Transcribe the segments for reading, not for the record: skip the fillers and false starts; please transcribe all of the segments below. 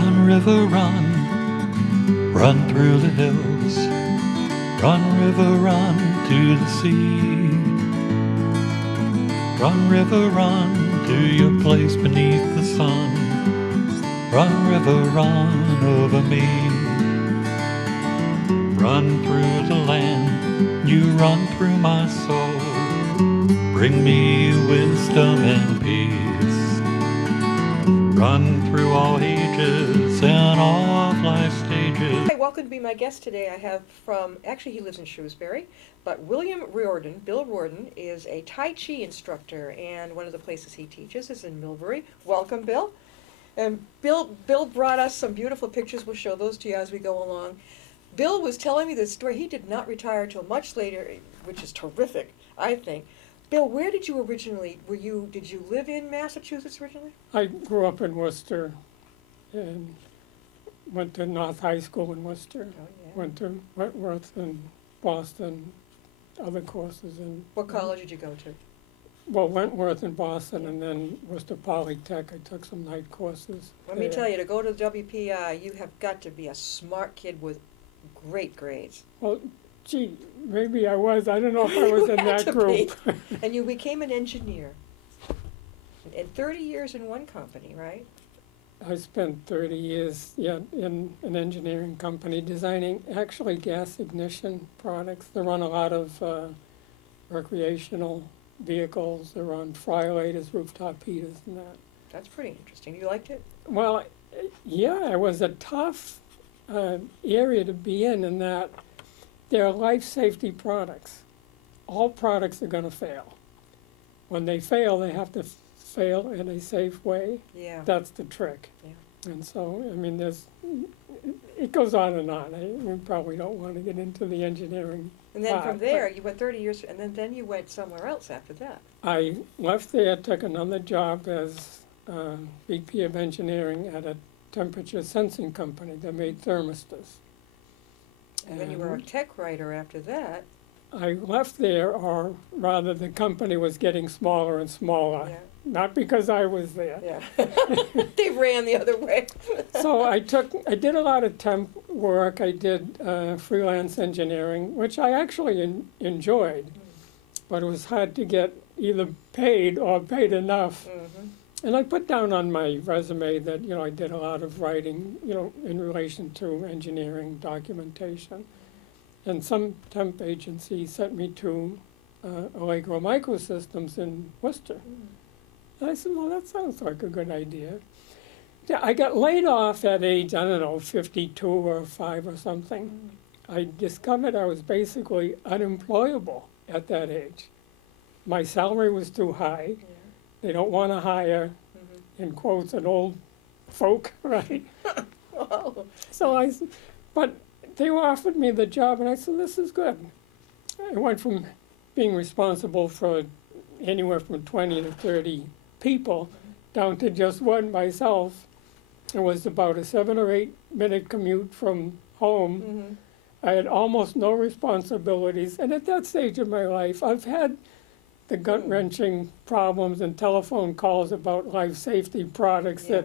Run, river, run, run through the hills. Run, river, run to the sea. Run, river, run to your place beneath the sun. Run, river, run over me. Run through the land, you run through my soul. Bring me wisdom and peace. Run through all ages and all of life's stages. Hi, welcome to be my guest today. I have actually he lives in Shrewsbury, but William Riordan, Bill Riordan, is a Tai Chi instructor, and one of the places he teaches is in Millbury. Welcome, Bill. And Bill brought us some beautiful pictures. We'll show those to you as we go along. Bill was telling me this story. He did not retire till much later, which is terrific, I think. Bill, where did you originally, did you live in Massachusetts originally? I grew up in Worcester and went to North High School in Worcester. Oh, yeah. Went to Wentworth and Boston, other courses in. What college did you go to? Well, Wentworth in Boston and then Worcester Polytech. I took some night courses. Let me tell you, to go to the WPI, you have got to be a smart kid with great grades. Well, gee, maybe I was. I don't know if I was in that group. And you became an engineer. And 30 years in one company, right? I spent 30 years, in an engineering company designing actually gas ignition products. They run a lot of recreational vehicles. They run fryolators, rooftop heaters, and that. That's pretty interesting. You liked it? Well, yeah, it was a tough area to be in that they're life safety products. All products are going to fail. When they fail, they have to fail in a safe way. Yeah. That's the trick. Yeah. And so, I mean, it goes on and on. We probably don't want to get into the engineering. And then from there, you went 30 years, and then you went somewhere else after that. I left there, took another job as VP of engineering at a temperature sensing company that made thermistors. And then you were a tech writer after that. I left there, or rather the company was getting smaller and smaller. Yeah. Not because I was there. Yeah. They ran the other way. So I did a lot of temp work. I did freelance engineering, which I actually enjoyed. But it was hard to get either paid or paid enough. Mm-hmm. And I put down on my resume that, I did a lot of writing, in relation to engineering documentation. And some temp agency sent me to Allegro Microsystems in Worcester. And I said, well, that sounds like a good idea. Yeah, I got laid off at age, 52 or 5 or something. I discovered I was basically unemployable at that age. My salary was too high. Yeah. They don't want to hire, in quotes, an old folk, right? Wow. So but they offered me the job, and I said, this is good. I went from being responsible for anywhere from 20 to 30 people down to just one myself. It was about a 7 or 8 minute commute from home. Mm-hmm. I had almost no responsibilities, and at that stage of my life, I've had the gut-wrenching problems and telephone calls about life safety products that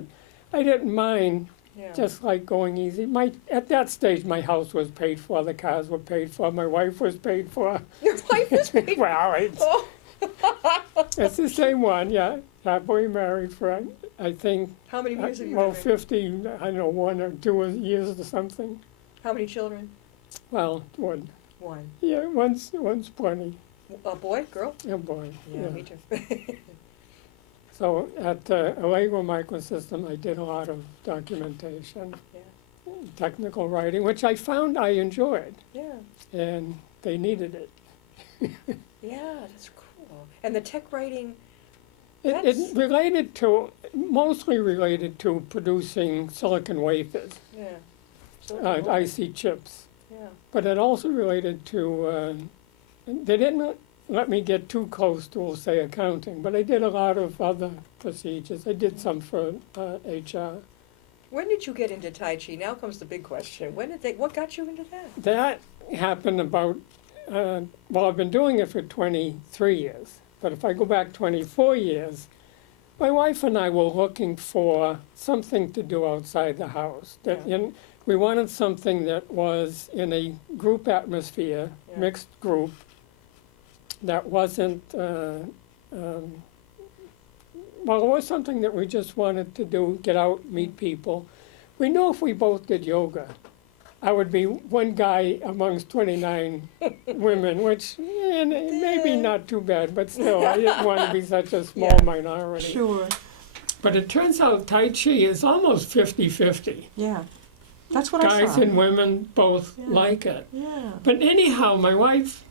I didn't mind, just like going easy. At that stage, my house was paid for, the cars were paid for, my wife was paid for. Your wife was paid for? Well, it's the same one, yeah. Happily married for, I think, How many years have you been well, married? 50, I don't know, 1 or 2 years or something. How many children? Well, one. One. Yeah, one's plenty. A boy? Girl? A boy. Yeah, me too. So at Allegro Microsystem, I did a lot of documentation, technical writing, which I found I enjoyed, Yeah. and they needed it. Yeah, that's cool. And the tech writing, It mostly related to producing silicon wafers, yeah. So IC chips. yeah. But it also related to, they didn't let me get too close to, we'll say, accounting, but I did a lot of other procedures. I did some for HR. When did you get into Tai Chi? Now comes the big question. What got you into that? That happened about, well, I've been doing it for 23 years, but if I go back 24 years, My wife and I were looking for something to do outside the house. We wanted something that was in a group atmosphere, Yeah. mixed group, that wasn't, well, it was something that we just wanted to do, get out, meet people. We knew if we both did yoga, I would be one guy amongst 29 women, which maybe not too bad, but still, I didn't want to be such a small Yeah. minority. Sure. But it turns out Tai Chi is almost 50-50. Yeah. That's what I Guys saw. and women both Yeah. like it. Yeah. But anyhow, my wife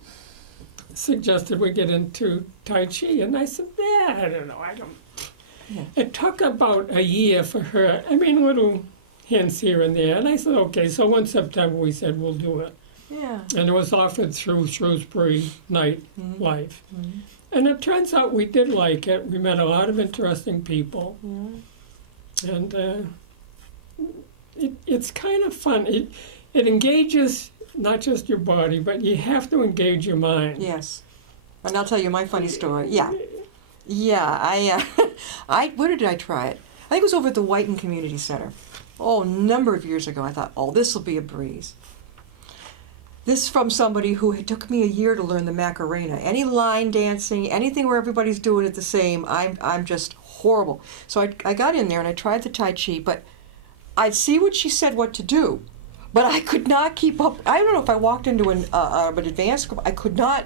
suggested we get into Tai Chi, and I said, I don't know, I don't. Yeah. It took about a year for her, little hints here and there, and I said, okay, so one September we said we'll do it. Yeah. And it was offered through Shrewsbury Night Mhm. Life. Mhm. And it turns out we did like it. We met a lot of interesting people, Yeah. and it's kind of fun. It engages not just your body, but you have to engage your mind. Yes. And I'll tell you my funny story. Yeah. Yeah, where did I try it? I think it was over at the Whiten Community Center. Oh, a number of years ago. I thought, this will be a breeze. This from somebody who it took me a year to learn the Macarena. Any line dancing, anything where everybody's doing it the same, I'm just horrible. So I got in there and I tried the Tai Chi, but I'd see what she said what to do, but I could not keep up. I don't know if I walked into an advanced group, I could not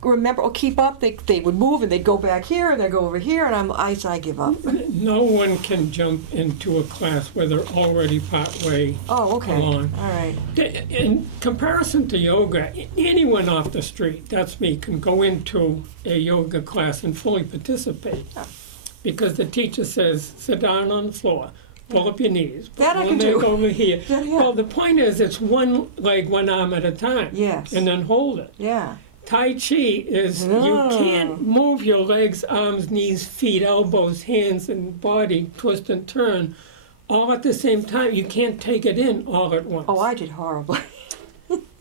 remember or keep up. They would move and they'd go back here and they'd go over here, and I give up. No one can jump into a class where they're already partway Oh, okay. along. All right. In comparison to yoga, anyone off the street, that's me, can go into a yoga class and fully participate. Yeah. Because the teacher says, sit down on the floor, pull up your knees, put That I one can leg do. over here. Yeah, yeah. Well, the point is, it's one leg, one arm at a time. Yes. And then hold it. Yeah. Tai Chi is you Ah. can't move your legs, arms, knees, feet, elbows, hands, and body, twist and turn, all at the same time. You can't take it in all at once. Oh, I did horribly.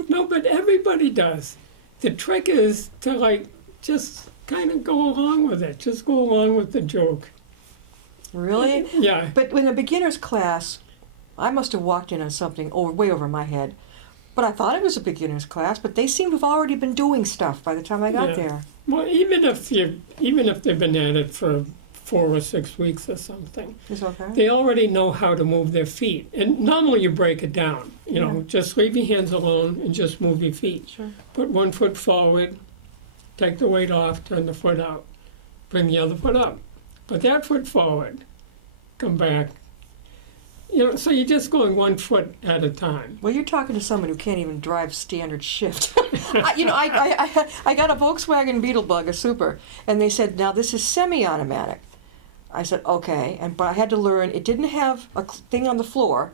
No, but everybody does. The trick is to just kind of go along with it. Just go along with the joke. Really? Yeah. But in a beginner's class, I must have walked in on something way over my head. But I thought it was a beginner's class, but they seem to have already been doing stuff by the time I got Yeah. there. Well, even if they've been at it for 4 or 6 weeks or something, It's okay? they already know how to move their feet. And normally you break it down. Yeah. Just leave your hands alone and just move your feet. Sure. Put one foot forward, take the weight off, turn the foot out, bring the other foot up. Put that foot forward, come back. So you're just going 1 foot at a time. Well, you're talking to someone who can't even drive standard shift. I got a Volkswagen Beetlebug, a Super, and they said, now this is semi-automatic. I said, okay, but I had to learn, it didn't have a thing on the floor,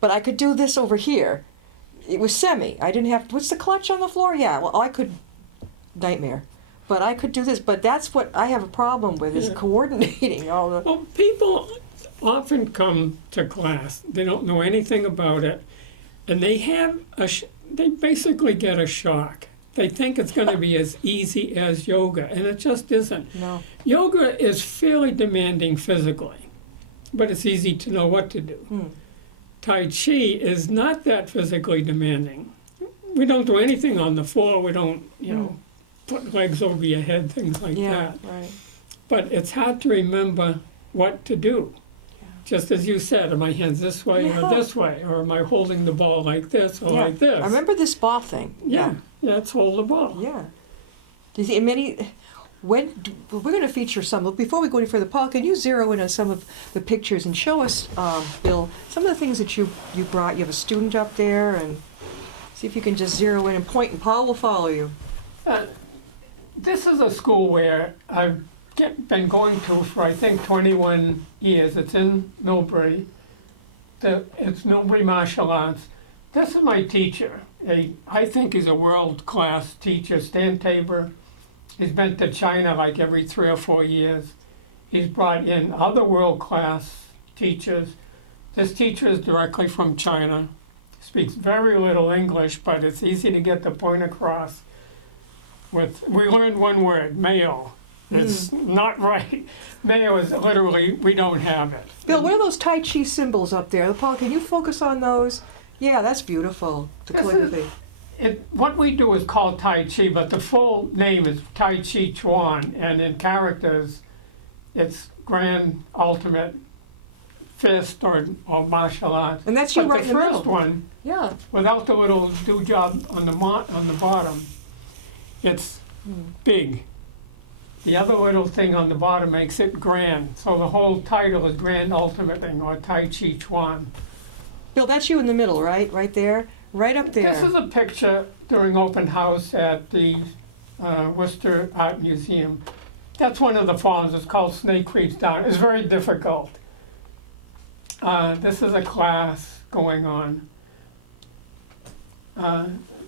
but I could do this over here. It was semi. I didn't have, what's the clutch on the floor? Yeah, well, I could, nightmare. But I could do this, but that's what I have a problem with, is Yeah. coordinating all the, Well, people often come to class, they don't know anything about it, and they have they basically get a shock. They think it's going to be as easy as yoga, and it just isn't. no. Yoga is fairly demanding physically, but it's easy to know what to do. Hmm. Tai Chi is not that physically demanding. We don't do anything on the floor. We don't, put legs over your head, things like Yeah, that. right. But it's hard to remember what to do. Just as you said, are my hands this way Yeah. or this way? Or am I holding the ball like this or Yeah. like this? I remember this ball thing. Yeah, let's hold the ball. Yeah. Do you see we're going to feature some, before we go any further, Paul, can you zero in on some of the pictures and show us, Bill, some of the things that you brought? You have a student up there, and see if you can just zero in and point, and Paul will follow you. This is a school where I've been going to for, I think, 21 years. It's in Millbury. It's Millbury Martial Arts. This is my teacher. I think he's a world-class teacher, Stan Tabor. He's been to China like every 3 or 4 years. He's brought in other world-class teachers. This teacher is directly from China. Speaks very little English, but it's easy to get the point across. We learned one word, Mayo. is not right. There was literally, we don't have it. Bill, what are those Tai Chi symbols up there? Paul, can you focus on those? Yeah, that's beautiful. The This is- calligraphy. What we do is called Tai Chi, but the full name is Tai Chi Chuan, and in characters, it's Grand Ultimate Fist or martial arts. And that's you But right in the the middle. first one, Yeah. without the little do-job on the bottom, it's big. The other little thing on the bottom makes it grand. So the whole title is Grand Ultimate Thing, or Tai Chi Chuan. Bill, that's you in the middle, right? Right there? Right up there. This is a picture during open house at the Worcester Art Museum. That's one of the forms. It's called Snake Creeps Down. It's very difficult. This is a class going on.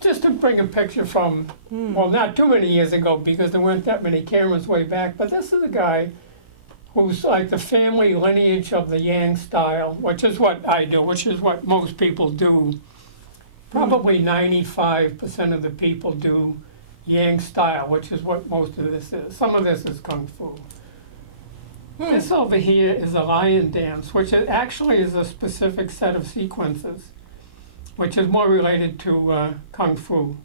Just to bring a picture from, well, not too many years ago because there weren't that many cameras way back, but this is a guy who's like the family lineage of the Yang style, which is what I do, which is what most people do. Probably 95% of the people do Yang style, which is what most of this is. Some of this is Kung Fu. This over here is a lion dance, which actually is a specific set of sequences, which is more related to Kung Fu.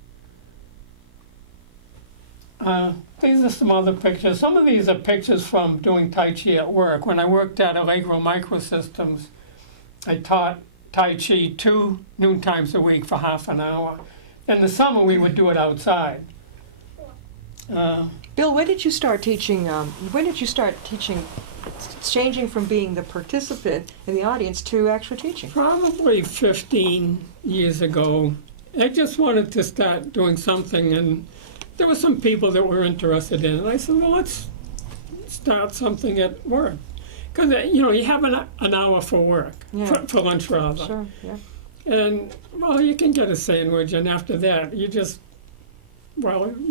These are some other pictures. Some of these are pictures from doing Tai Chi at work. When I worked at Allegro Microsystems, I taught Tai Chi 2 noon times a week for half an hour. In the summer, we would do it outside. Bill, when did you start teaching? Changing from being the participant in the audience to actually teaching? Probably 15 years ago, I just wanted to start doing something, and there were some people that were interested in it. I said, well, let's start something at work. Because, you have an hour for work, Yeah. for lunch rather. Sure, yeah. And, well, you can get a sandwich, and after that, you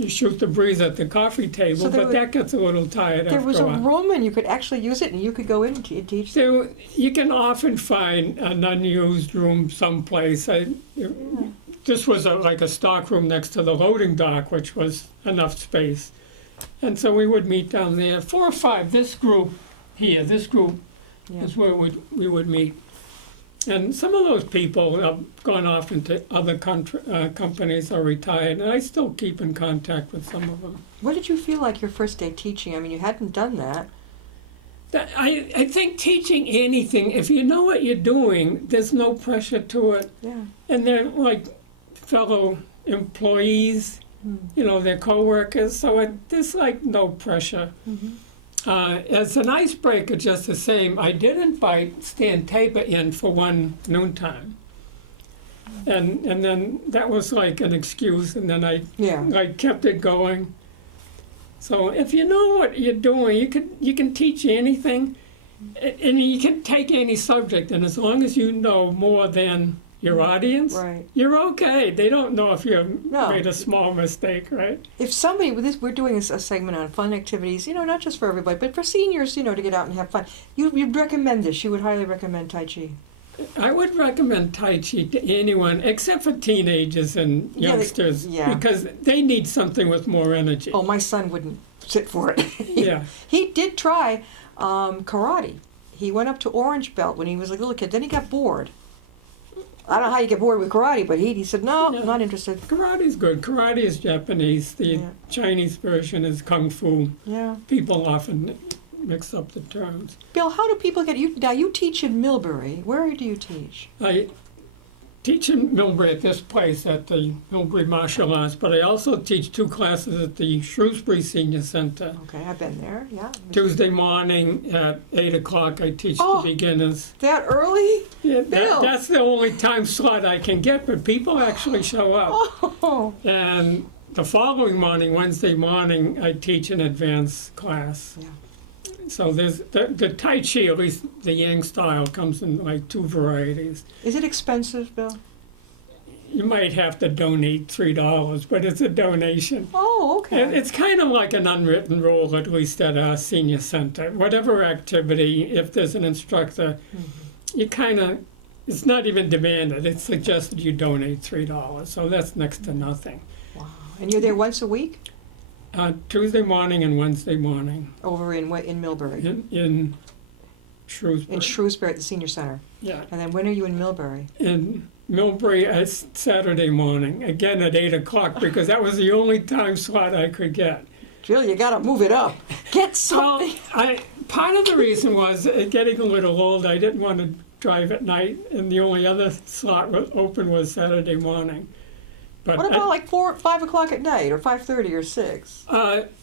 shoot the breeze at the coffee table, So but that gets a little tired There after was a a while. room and you could actually use it and you could go in and teach. So you can often find an unused room someplace. This was like a stock room next to the loading dock, which was enough space. And so we would meet down there. 4 or 5, this group here, is where we would meet. And some of those people have gone off into other companies or retired, and I still keep in contact with some of them. What did you feel like your first day teaching? I mean, you hadn't done that. I think teaching anything, if you know what you're doing, there's no pressure to it. Yeah. And they're like fellow employees, they're co-workers, so there's like no pressure. Mm-hmm. As an icebreaker, just the same, I did invite Stan Tabor in for one noontime. And then that was like an excuse, and then I kept it going. So if you know what you're doing, you can teach anything, and you can take any subject, and as long as you know more than your audience, Right. you're okay. They don't know if you No. made a small mistake, right? If somebody with this, we're doing a segment on fun activities, not just for everybody, but for seniors, to get out and have fun. You'd recommend this. You would highly recommend Tai Chi. I would recommend Tai Chi to anyone except for teenagers and youngsters because they need something with more energy. Oh, my son wouldn't sit for it. Yeah. He did try karate. He went up to orange belt when he was a little kid. Then he got bored. I don't know how you get bored with karate, but he said, no, not interested. Karate's good. Karate is Japanese. The Chinese version is Kung Fu. Yeah. People often mix up the terms. Bill, how do people get you? Now, you teach in Millbury. Where do you teach? I teach in Millbury at this place at the Millbury Martial Arts, but I also teach 2 classes at the Shrewsbury Senior Center. Okay, I've been there, yeah. Tuesday morning at 8 o'clock, I teach the beginners. That early? Yeah, Bill. that's the only time slot I can get, but people actually show up. Oh. And the following morning, Wednesday morning, I teach an advanced class. Yeah. So there's the Tai Chi, at least the Yang style, comes in like 2 varieties. Is it expensive, Bill? You might have to donate $3, but it's a donation. Oh, okay. And it's kind of like an unwritten rule, at least at our senior center. Whatever activity, if there's an instructor, you kind of, it's not even demanded. It's suggested you donate $3, so that's next to nothing. Wow. And you're there once a week? Tuesday morning and Wednesday morning Over in Millbury? in Shrewsbury. In Shrewsbury at the senior center. Yeah. And then when are you in Millbury? In Millbury, it's Saturday morning, again at 8 o'clock, because that was the only time slot I could get. Jill, you gotta move it up. Get something. Well, part of the reason was getting a little old. I didn't want to drive at night, and the only other slot open was Saturday morning. But What about like 5 o'clock at night, or 5:30 or 6?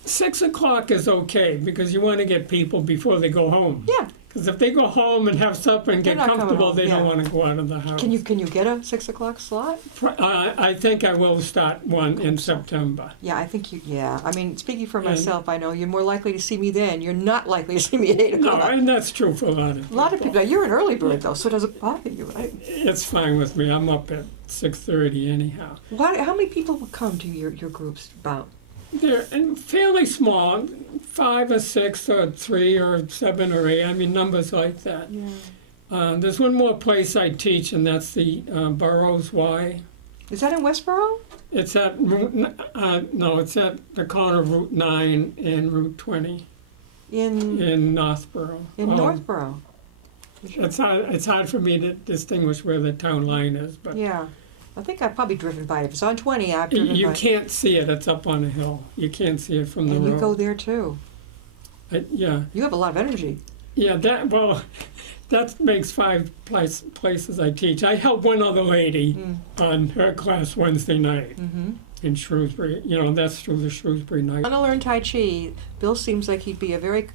6 o'clock is okay, because you want to get people before they go home. Yeah. Because if they go home and have supper and They're get not coming comfortable, home, they don't yeah. want to go out of the house. Can you get a 6 o'clock slot? I think I will start one in September. Yeah, I think yeah. I mean, speaking for And- myself, I know you're more likely to see me then. You're not likely to see me at 8 No, o'clock. and that's true for a lot of people. A lot of people. Now, you're an early bird, though, so it doesn't bother you, right? It's fine with me. I'm up at 6:30 anyhow. How many people would come to your groups about? They're fairly small, 5 or 6 or 3 or 7 or 8. I mean, numbers like that. Yeah. There's one more place I teach, and that's the Burroughs Y. Is that in Westboro? It's at no, it's at the corner of Route 9 and Route 20 in Northborough. Northborough. It's hard for me to distinguish where the town line is, but Yeah. I think I've probably driven by it. If it's on 20, I've driven by you it. can't see it. It's up on a hill. You can't see it from the And road. you go there, too. Yeah. You have a lot of energy. Yeah, that makes 5 places I teach. I help one other lady on her class Wednesday night in Shrewsbury. That's through the Shrewsbury night. I want to learn Tai Chi. Bill seems like he'd be a very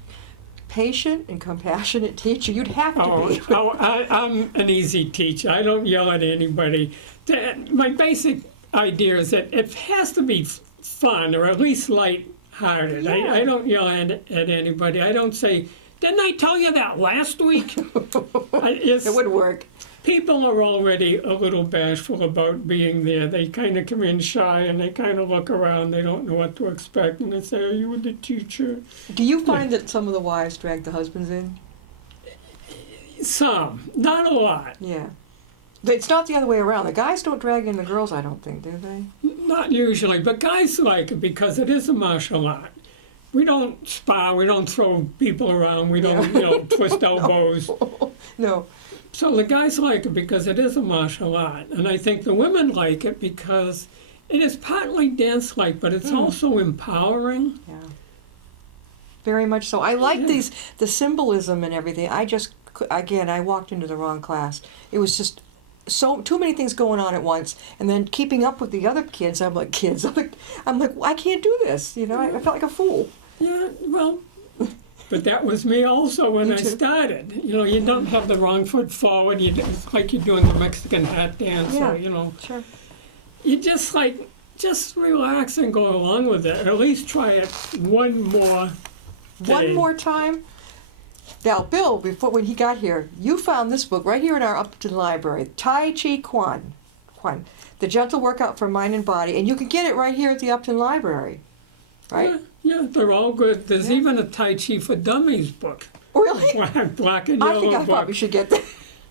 patient and compassionate teacher. You'd have to be. I'm an easy teacher. I don't yell at anybody. My basic idea is that it has to be fun or at least light-hearted. Yeah. I don't yell at anybody. I don't say, "Didn't I tell you that last week?" It would work. People are already a little bashful about being there. They kind of come in shy and they kind of look around. They don't know what to expect, and they say, "Are you the teacher?" Do you find that some of the wives drag the husbands in? Some, not a lot. Yeah. But it's not the other way around. The guys don't drag in the girls, I don't think, do they? Not usually, but guys like it because it is a martial art. We don't spar, we don't throw people around, we don't twist elbows. No. So the guys like it because it is a martial art. And I think the women like it because it is partly dance-like, but it's also empowering. Yeah. Very much so. I like the symbolism and everything. I walked into the wrong class. It was just too many things going on at once, and then keeping up with the other kids. I'm like, I can't do this. I felt like a fool. Yeah, well, but that was me also when You I too. started. You don't have the wrong foot forward. It's like you're doing the Mexican hat dance. Yeah. Or, Sure. you just relax and go along with it. Or at least try it one more day. One more time. Now, Bill, when he got here, you found this book right here in our Upton Library, Tai Chi Quan, The Gentle Workout for Mind and Body, and you can get it right here at the Upton Library, right? Yeah, they're all good. There's Yeah. even a Tai Chi for Dummies book. Really? Black and I yellow think I book. probably should get that.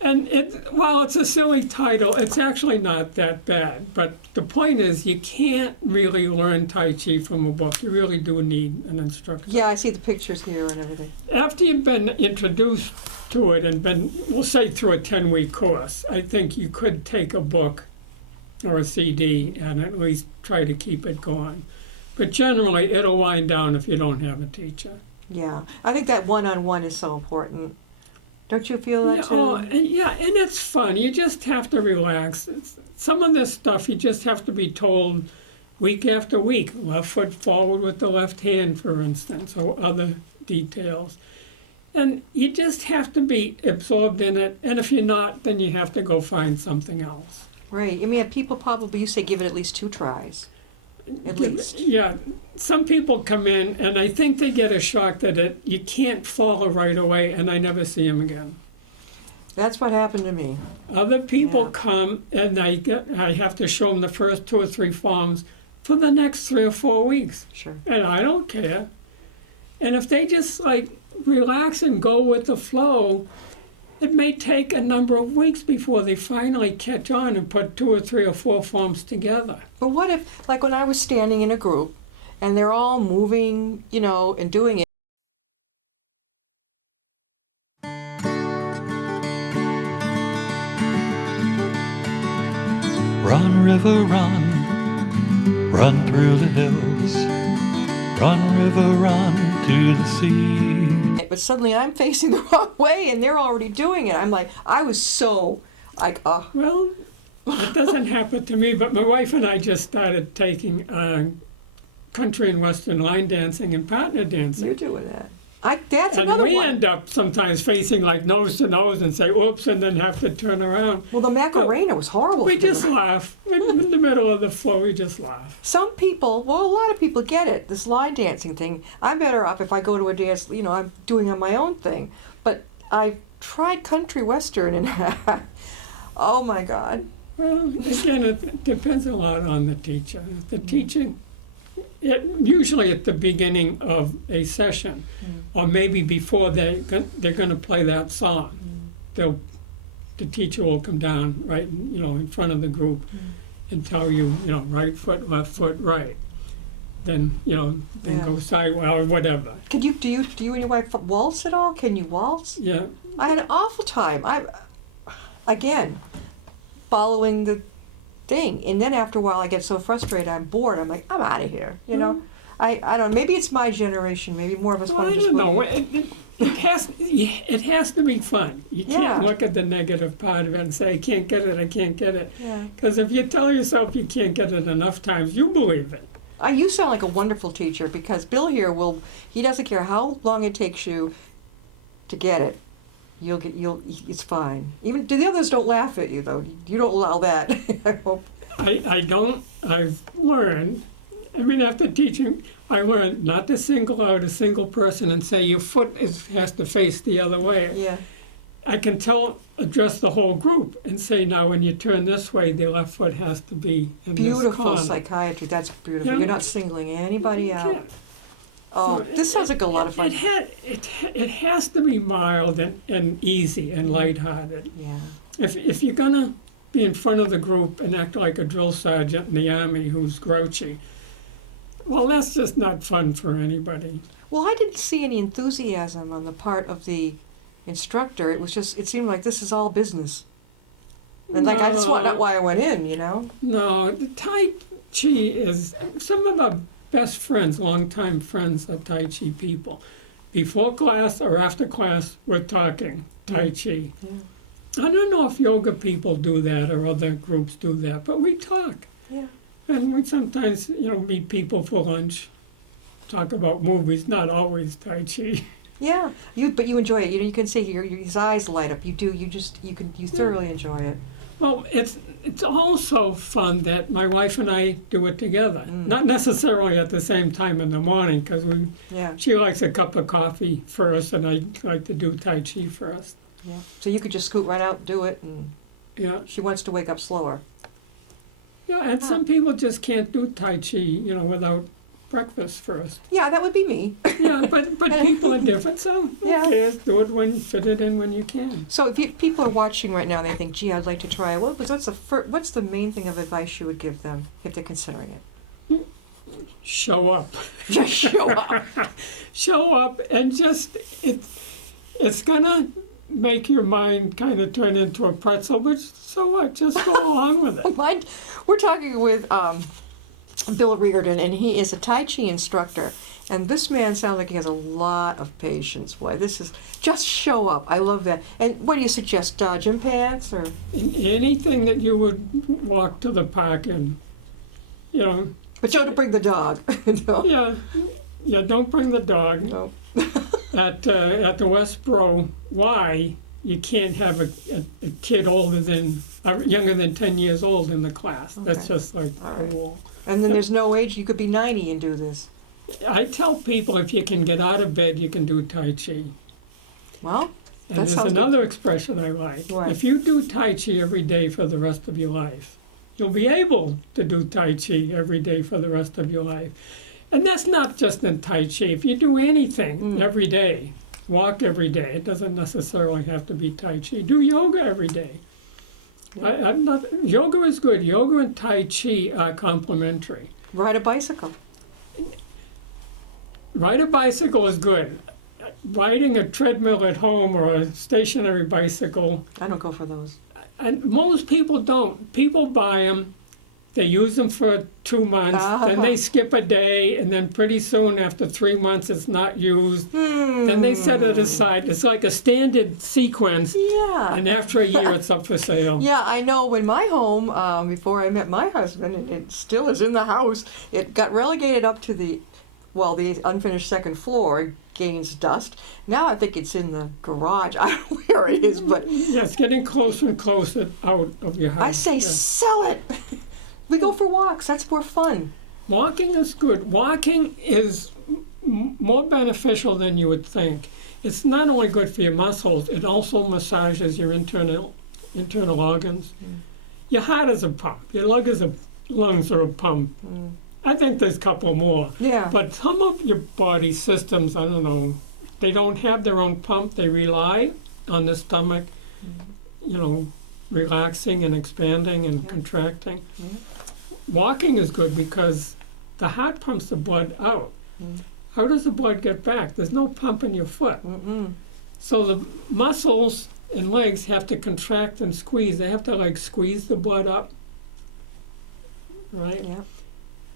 And while it's a silly title, it's actually not that bad. But the point is, you can't really learn Tai Chi from a book. You really do need an instructor. Yeah, I see the pictures here and everything. After you've been introduced to it and been, we'll say, through a 10-week course, I think you could take a book or a CD and at least try to keep it going. But generally, it'll wind down if you don't have a teacher. Yeah, I think that one-on-one is so important. Don't you feel that too? And it's fun. You just have to relax. Some of this stuff you just have to be told week after week. Left foot forward with the left hand, for instance, or other details. And you just have to be absorbed in it. And if you're not, then you have to go find something else. Right. I mean, people probably, you say give it at least 2 tries. At least. Yeah. Some people come in, and I think they get a shock that you can't follow right away, and I never see them again. That's what happened to me. Other people Yeah. come, and I have to show them the first 2 or 3 forms for the next 3 or 4 weeks, Sure. and I don't care. And if they just relax and go with the flow, it may take a number of weeks before they finally catch on and put 2 or 3 or 4 forms together. But what if, like when I was standing in a group, and they're all moving, and doing it. Run, river, run, run through the hills. Run, river, run to the sea. But suddenly I'm facing the wrong way, and they're already doing it. I'm like, I was so, like, oh. Well, it doesn't happen to me, but my wife and I just started taking country and western line dancing and partner dancing. You're doing that. That's And another we one. end up sometimes facing like nose to nose and say, oops, and then have to turn around. Well, the Macarena was horrible. We for them. just laugh. In the middle of the floor, we just laugh. Some people, well, a lot of people get it, this line dancing thing. I'm better off if I go to a dance, I'm doing on my own thing. But I've tried country western, and oh my God. Well, again, it depends a lot on the teacher. The teaching, usually at the beginning of a session, or maybe before they're going to play that song, the teacher will come down right, in front of the group and tell you, right foot, left foot, right. Then, then go side, or whatever. Do you and your wife waltz at all? Can you waltz? Yeah. I had an awful time. Again, following the thing, and then after a while I get so frustrated, I'm bored. I'm like, I'm out of here. I don't know. Maybe it's my generation. Maybe more of us want I to just. don't know. It has to be fun. You can't look at the negative part of it and say, I can't get it, I can't get it. Yeah. Because if you tell yourself you can't get it enough times, you believe it. You sound like a wonderful teacher, because Bill here he doesn't care how long it takes you to get it. It's fine. Even the others don't laugh at you, though. You don't allow that. I hope. I don't. I've learned. After teaching, I learned not to single out a single person and say your foot has to face the other way. Yeah. I can address the whole group and say, now when you turn this way, the left foot has to be in this Beautiful corner. psychiatry. That's beautiful. Yeah. You're not singling anybody out. Yeah. Oh, So this sounds like a lot of fun. It has to be mild and easy and lighthearted. Yeah. If you're gonna be in front of the group and act like a drill sergeant in the army who's grouchy, well, that's just not fun for anybody. Well, I didn't see any enthusiasm on the part of the instructor. It seemed like this is all business. And No. that's not why I went in, No, the Tai Chi is some of our best friends, longtime friends are Tai Chi people. Before class or after class, we're talking Tai Chi. Yeah. I don't know if yoga people do that or other groups do that, but we talk. Yeah. And we sometimes, meet people for lunch, talk about movies, not always Tai Chi. Yeah. But you enjoy it. You can see his eyes light up. You do. You thoroughly enjoy it. Well, it's also fun that my wife and I do it together. Not necessarily at the same time in the morning, because she likes a cup of coffee first, and I like to do Tai Chi first. Yeah. So you could just scoot right out and do it, and Yeah. she wants to wake up slower. Yeah, and some people just can't do Tai Chi, without breakfast first. Yeah, that would be me. Yeah, but people are different, so Yeah. okay, do it fit it in when you can. So if people are watching right now, and they think, "Gee, I'd like to try it." What's the main thing of advice you would give them if they're considering it? Show up. Just show up. Show up, and just it's gonna make your mind kind of turn into a pretzel, but so what? Just go along with it. We're talking with Bill Riordan, and he is a Tai Chi instructor. And this man sounds like he has a lot of patience. Boy, this is just show up. I love that. And what do you suggest? Gym pants or Anything that you would walk to the park in, But don't bring the dog. No. Yeah. Don't bring the dog. No. At the Westboro Y, you can't have a kid younger than 10 years old in the class. Okay. That's just like All a right. rule. And then there's no age. You could be 90 and do this. I tell people if you can get out of bed, you can do Tai Chi. Well, And that there's sounds another expression I like. What? If you do Tai Chi every day for the rest of your life, you'll be able to do Tai Chi every day for the rest of your life. And that's not just in Tai Chi. If you do anything every day, walk every day, it doesn't necessarily have to be Tai Chi. Do yoga every day. Yoga is good. Yoga and Tai Chi are complementary. Ride a bicycle. Ride a bicycle is good. Riding a treadmill at home or a stationary bicycle, I don't go for those. and most people don't. People buy them, they use them for 2 months, then they skip a day, and then pretty soon, after 3 months, it's not used. Then they set it aside. It's like a standard sequence, Yeah. and after a year, it's up for sale. Yeah, I know when my home, before I met my husband, and it still is in the house, it got relegated up to the unfinished second floor, gains dust. Now I think it's in the garage. I don't know where it is, but Yeah, it's getting closer and closer out of your house. I say Yeah. sell it. We go for walks. That's more fun. Walking is good. Walking is more beneficial than you would think. It's not only good for your muscles, it also massages your internal organs. Your heart is a pump. Your lungs are a pump. I think there's a couple more. Yeah. But some of your body systems, I don't know, they don't have their own pump. They rely on the stomach, relaxing and expanding and contracting. Walking is good because the heart pumps the blood out. How does the blood get back? There's no pump in your foot. So the muscles and legs have to contract and squeeze. They have to squeeze the blood up, right? Yeah.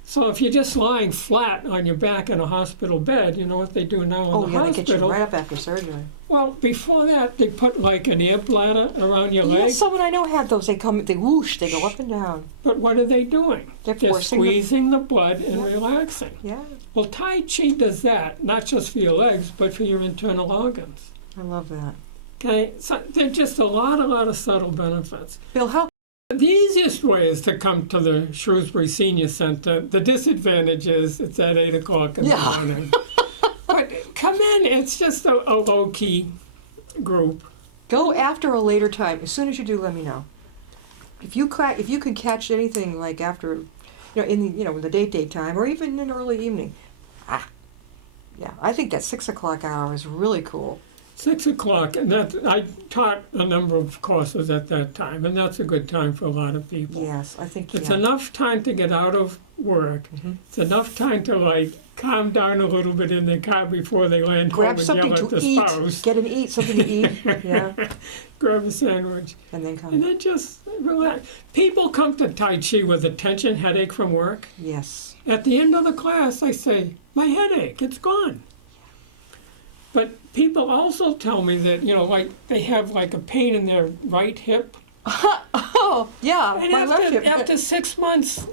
So if you're just lying flat on your back in a hospital bed, you know what they do now in the They get you hospital? right up after surgery. Well, before that, they put an air bladder around your Yeah, leg. someone I know had those. They whoosh, they go up and down. But what are they doing? They're forcing squeezing the blood and relaxing. Yeah, Well, Tai Chi does that, not just for your legs, but for your internal organs. I love that. Okay, so there are just a lot of subtle benefits. Bill, how? The easiest way is to come to the Shrewsbury Senior Center. The disadvantage is it's at 8 o'clock in the morning. But come in, it's just a low-key group. Go after a later time. As soon as you do, let me know. If you can catch anything like after, in the daytime or even in early evening. Yeah, I think that 6 o'clock hour is really cool. 6 o'clock, and I taught a number of courses at that time, and that's a good time for a lot of people. Yes, I think It's enough time to get out of work. It's enough time to calm down a little bit in the car before they land Grab home and something yell at to the eat. spouse. Get something to eat. Yeah, Grab a sandwich. and then come. And then just relax. People come to Tai Chi with a tension headache from work. Yes. At the end of the class, I say, my headache, it's gone. But people also tell me that, they have a pain in their right hip. Oh, yeah. And my left hip. after 6 months,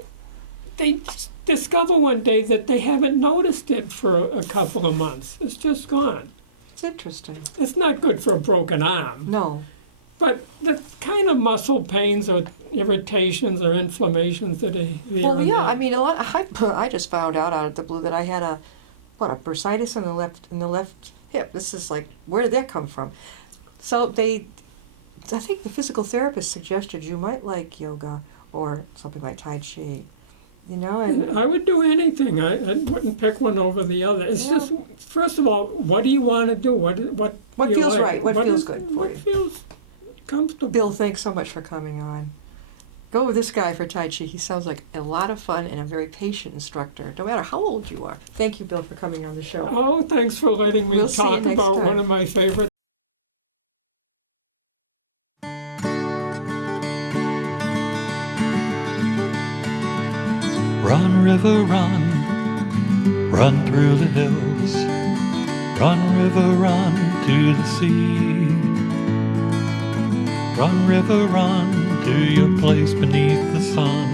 they discover one day that they haven't noticed it for a couple of months. It's just gone. It's interesting. It's not good for a broken arm. No. But the kind of muscle pains or irritations or inflammations that are here Well, and yeah. there. I mean, I just found out of the blue that I had a bursitis in the left hip. This is where did that come from? So I think the physical therapist suggested you might like yoga or something like Tai Chi, and I would do anything. I wouldn't pick one over the other. It's Yeah. just, first of all, what do you want to do? What do you feels like? right? What feels good for what you? feels comfortable? Bill, thanks so much for coming on. Go with this guy for Tai Chi. He sounds like a lot of fun and a very patient instructor, no matter how old you are. Thank you, Bill, for coming on the show. Oh, thanks for letting me We'll see you talk next about time. one of my favorite. Run, river, run, run through the hills. Run, river, run to the sea. Run, river, run to your place beneath the sun.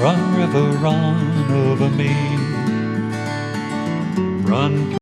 Run, river, run over me. Run